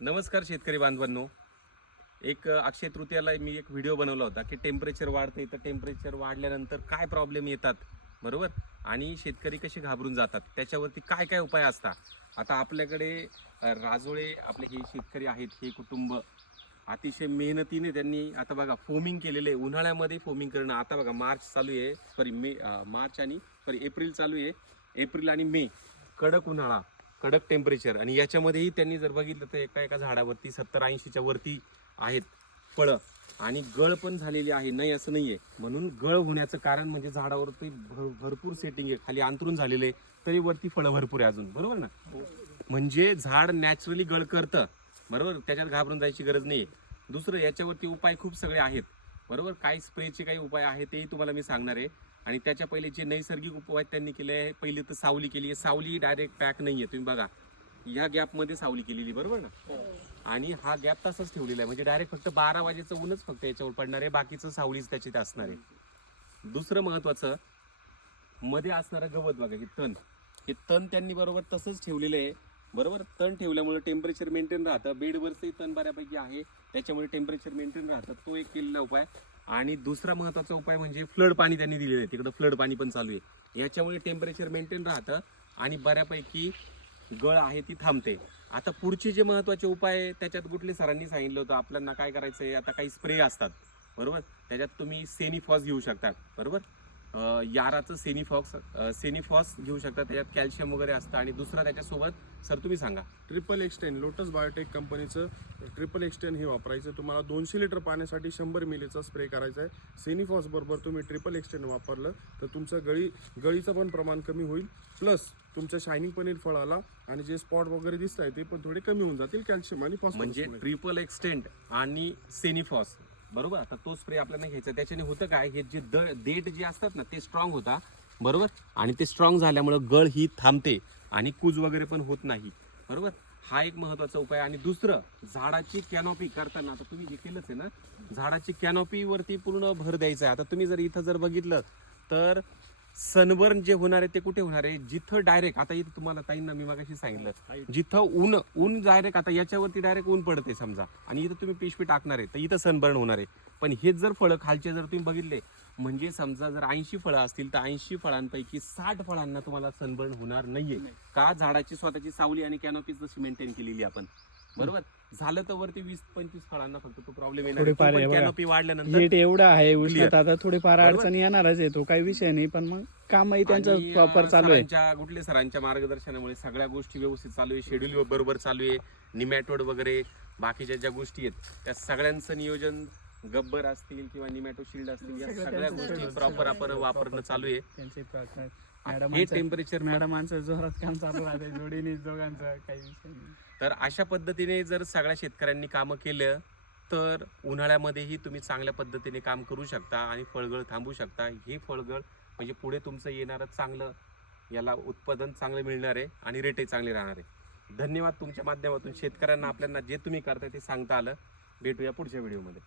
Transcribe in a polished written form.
नमस्कार शेतकरी बांधवांनो. अक्षय तृतीयाला मी एक व्हिडिओ बनवला होता की टेम्परेचर वाढते, तर टेम्परेचर वाढल्यानंतर काय प्रॉब्लेम येतात, बरोबर, आणि शेतकरी कसे घाबरून जातात, त्याच्यावरती काय काय उपाय असतात. आता आपल्याकडे राजोळे आपले हे शेतकरी आहेत, हे कुटुंब अतिशय मेहनतीने त्यांनी आता बघा फोमिंग केलेले आहे. उन्हाळ्यामध्ये फोमिंग करणं, आता बघा मार्च चालू आहे, मार्च आणि एप्रिल चालू आहे. एप्रिल आणि मे कडक उन्हाळा, कडक टेम्परेचर, आणि याच्यामध्येही त्यांनी जर बघितलं तर एका एका झाडावरती 70-80च्या वरती आहेत फळं, आणि गळ पण झालेली आहे, नाही असं नाहीये. म्हणून गळ होण्याचं कारण म्हणजे झाडावरती भरपूर सेटिंग आहे, खाली अंतरून झालेले आहे, तरी वरती फळं भरपूर आहे अजून, बरोबर ना. म्हणजे झाड नॅचरली गळ करतं, बरोबर, त्याच्यात घाबरून जायची गरज नाही. दुसरं, याच्यावरती उपाय खूप सगळे आहेत, बरोबर. काही स्प्रेचे काही उपाय आहेत तेही तुम्हाला मी सांगणार आहे. आणि त्याच्या पहिले जे नैसर्गिक उपाय त्यांनी केले आहे, पहिले तर सावली केली आहे. सावली डायरेक्ट पॅक नाहीये, तुम्ही बघा ह्या गॅपमध्ये सावली केलेली, बरोबर ना. आणि हा गॅप तसाच ठेवलेला आहे, म्हणजे डायरेक्ट फक्त 12 वाजेचं ऊनच फक्त याच्यावर पडणार आहे, बाकीचं सावलीच त्याच्यात असणार आहे. दुसरं महत्वाचं, मध्ये असणारं गवत बघा, हे तण त्यांनी बरोबर तसंच ठेवलेलं आहे, बरोबर. तण ठेवल्यामुळे टेम्परेचर मेंटेन राहतं. बेडवरचंही तण बऱ्यापैकी आहे, त्याच्यामुळे टेम्परेचर मेंटेन राहतं, तो एक केलेला उपाय. आणि दुसरा महत्त्वाचा उपाय म्हणजे फ्लड पाणी त्यांनी दिलेलं आहे, तिकडं फ्लड पाणी पण चालू आहे, याच्यामुळे टेम्परेचर मेंटेन राहतं आणि बऱ्यापैकी गळ आहे ती थांबते. आता पुढचे जे महत्त्वाचे उपाय आहे, त्याच्यात गुटले सरांनी सांगितलं होतं आपल्याला काय करायचं आहे. आता काही स्प्रे असतात, बरोबर, त्याच्यात तुम्ही सेनिफॉस घेऊ शकता, बरोबर. याराचं सेनिफॉस घेऊ शकता, त्याच्यात कॅल्शियम वगैरे असतं. आणि दुसरा त्याच्यासोबत सर तुम्ही सांगा. ट्रिपल एक्सटेन, लोटस बायोटेक कंपनीचं ट्रिपल एक्सटेन हे वापरायचं. तुम्हाला 200 लिटर पाण्यासाठी 100 मिलीचा स्प्रे करायचा आहे. सेनिफॉस बरोबर तुम्ही ट्रिपल एक्सटेन वापरलं तर तुमचं गळीचं पण प्रमाण कमी होईल, प्लस तुमचं शायनिंग पण येईल फळाला, आणि जे स्पॉट वगैरे दिसत आहे ते पण थोडे कमी होऊन जातील कॅल्शियम आणि फॉस्फरस. म्हणजे ट्रिपल एक्सटेंट आणि सेनिफॉस, बरोबर. आता तो स्प्रे आपल्याला घ्यायचा, त्याच्याने होतं काय, हे जे देठ जे असतात ना ते स्ट्रॉंग होता, बरोबर, आणि ते स्ट्रॉंग झाल्यामुळे गळ ही थांबते आणि कूज वगैरे पण होत नाही, बरोबर. हा एक महत्त्वाचा उपाय. आणि दुसरं, झाडाची कॅनॉपी करताना, आता तुम्ही जे केलंच आहे ना, झाडाची कॅनॉपीवरती पूर्ण भर द्यायचा आहे. आता तुम्ही जर इथं जर बघितलं तर सनबर्न जे होणार आहे ते कुठे होणार आहे, जिथं डायरेक्ट, आता इथं तुम्हाला ताईंना मी मागाशी सांगितलं, जिथं ऊन डायरेक्ट, आता याच्यावरती डायरेक्ट ऊन पडते समजा, आणि इथं तुम्ही पिशवी टाकणार आहे, तर इथं सनबर्न होणार आहे. पण हेच जर फळं खालचे जर तुम्ही बघितले, म्हणजे समजा जर 80 फळं असतील तर 80 फळांपैकी 60 फळांना तुम्हाला सनबर्न होणार नाहीये. का? झाडाची स्वतःची सावली आणि कॅनोपी जशी मेंटेन केलेली आपण, बरोबर. झालं तर वरती 20-25 फळांना फक्त तो प्रॉब्लेम येणार, कॅनोपी वाढल्यानंतर एवढं आहे उष्णता, आता थोडीफार अडचणी येणारच आहे, तो काही विषय नाही, पण मग कामही त्यांचं प्रॉपर चालू आहे. गुटले सरांच्या मार्गदर्शनामुळे सगळ्या गोष्टी व्यवस्थित चालू आहे, शेड्यूल बरोबर चालू आहे. निमॅटोड वगैरे बाकीच्या ज्या गोष्टी आहेत त्या सगळ्यांचं नियोजन, गब्बर असतील किंवा निमॅटो शिल्ड असतील, या सगळ्या गोष्टी प्रॉपर आपण वापरणं चालू आहे. त्यांची प्रार्थना हे टेम्परेचर मॅडमांचं जोरात काम चालू राहते, जोडीने दोघांचं काही विषय नाही. तर अशा पद्धतीने जर सगळ्या शेतकऱ्यांनी कामं केलं तर उन्हाळ्यामध्येही तुम्ही चांगल्या पद्धतीने काम करू शकता आणि फळगळ थांबू शकता. ही फळगळ म्हणजे पुढे तुमचं येणारं चांगलं, याला उत्पादन चांगलं मिळणार आहे आणि रेटही चांगले राहणार आहे. धन्यवाद. तुमच्या माध्यमातून शेतकऱ्यांना आपल्याला जे तुम्ही करताय ते सांगता आलं. भेटूया पुढच्या व्हिडिओमध्ये.